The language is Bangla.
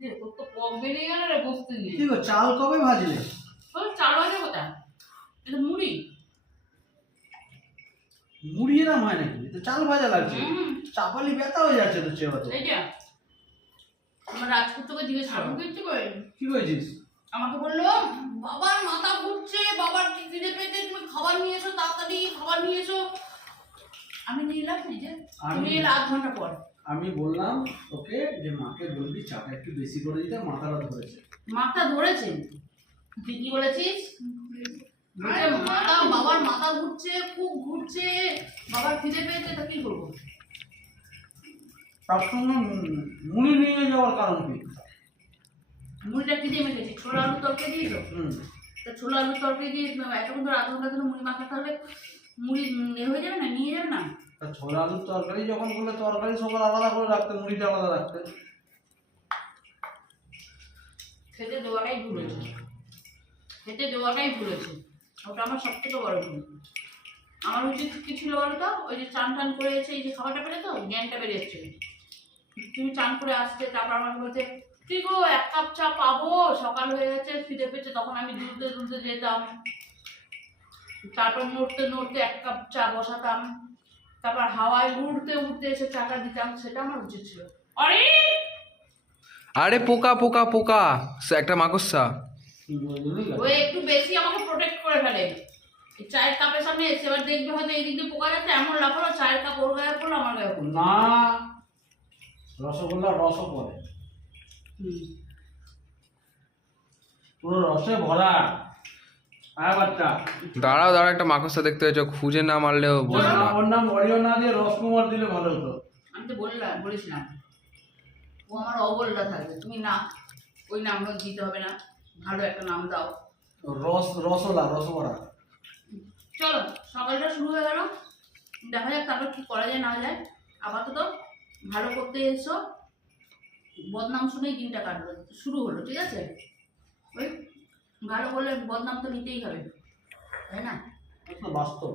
তোর তো পক বেরিয়ে গেল রে বসতে গিয়ে। কি গো চাল কবে ভাজলে? তোর চাল ভাজা কোথায়? এটা মুড়ি। মুড়ি এরম হয় নাকি? তো চাল ভাজা লাগছে। চাপালি ব্যথা হয়ে যাচ্ছে তো চেয়ে এই যে আমার রাজপুত তোকে জিজ্ঞেস করলাম কিছু করে কি করেছিস? আমাকে বললো বাবার মাথা ঘুরছে, বাবার কি খিদে পেয়েছে, তুমি খাবার নিয়ে এসো, তাড়াতাড়ি খাবার নিয়ে এসো। আমি নিয়ে এলাম এই যে তুমি এলে আধ ঘন্টা পর। আমি বললাম ওকে যে মাকে বলবি চাটা একটু বেশি করে দিতে, মাথাটা ধরেছে। মাথা ধরেছে? তুই কি বলেছিস? মাথা বাবার মাথা ঘুরছে, খুব ঘুরছে, বাবার খিদে পেয়েছে, তো কি করবো? তার সঙ্গে মুড়ি নিয়ে যাওয়ার কারণ কি? মুড়িটা কি দিয়ে মেখেছি? ছোলা আলু তরকারি দিয়েছো? তা ছোলা আলু তরকারি দিয়ে এতক্ষণ ধরে আধ ঘন্টা ধরে মুড়ি মাখাতে হবে, মুড়ি হয়ে যাবে না, নিয়ে যাবে না? তা ছোলা আলুর তরকারি যখন বলে তরকারি সবার আলাদা করে রাখতে, মুড়িটা আলাদা রাখতে। খেতে দেওয়াটাই ভুলেছে, খেতে দেওয়াটাই ভুলেছে, ওটা আমার সব থেকে বড় ভুল। আমার উচিত কি ছিল বলো তো? ওই যে চান টান করে এসে এই যে খাবারটা পেলে তো জ্ঞানটা বেরিয়েছে। তুমি চান করে আসতে, তারপর আমাকে বলছে কি গো এক কাপ চা পাবো, সকাল হয়ে গেছে খিদে পেয়েছে, তখন আমি দুধে দুধে যেতাম, তারপর নড়তে নড়তে এক কাপ চা বসাতাম, তারপর হাওয়ায় উড়তে উড়তে এসে চাটা দিতাম, সেটা আমার উচিত ছিল। আরে আরে পোকা পোকা পোকা, একটা মাকড়সা। ওই একটু বেশি আমাকে প্রোটেক্ট করে ফেলে। চায়ের কাপের সামনে এসে এবার দেখবে হয়তো এই দিক দিয়ে পোকা যাচ্ছে, এমন লাফালো চায়ের কাপ ওর গায়ে পড়লো, আমার গায়ে পড়লো। না, রসগোল্লা রসও পড়ে, পুরো রসে ভরা। আর বাচ্চা দাঁড়াও দাঁড়াও, একটা মাকড়সা দেখতে হয়েছে, খুঁজে না মারলেও বোঝে না। ওর নাম অরিও না দিয়ে রসকুমার দিলে ভালো হতো। আমি তো বলেছিলাম ও আমার অবলটা থাকবে, তুমি না ওই নামটা দিতে হবে না, ভালো একটা নাম দাও। রসলা রসভরা। চলো সকালটা শুরু হয়ে গেল, দেখা যাক তারপর কি করা যায় না যায়। আপাতত ভালো করতে এসো, বদনাম শুনেই দিনটা কাটলো, শুরু হলো, ঠিক আছে? ওই ভালো করলে বদনাম তো নিতেই হবে, তাই না? বাস্তব।